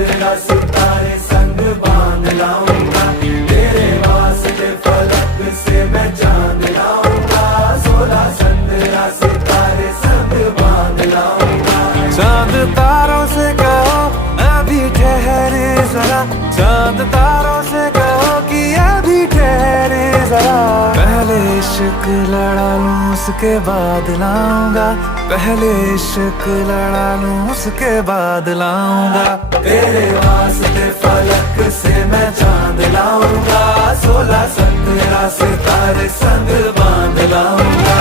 15 सितारे संग बांध लाऊंगा, तेरे वास्ते फलक से मैं चांद लाऊंगा, 16 17 सितारे संग बांध लाऊंगा। चांद तारों से कहो अभी ठहरे जरा, चांद तारों से कहो कि अभी ठहरे जरा। पहले इश्क लड़ा लूं उसके बाद लाऊंगा, पहले इश्क लड़ा लूं उसके बाद लाऊंगा। तेरे वास्ते फलक से मैं चांद लाऊंगा, 16 17 सितारे संग बांध लाऊंगा।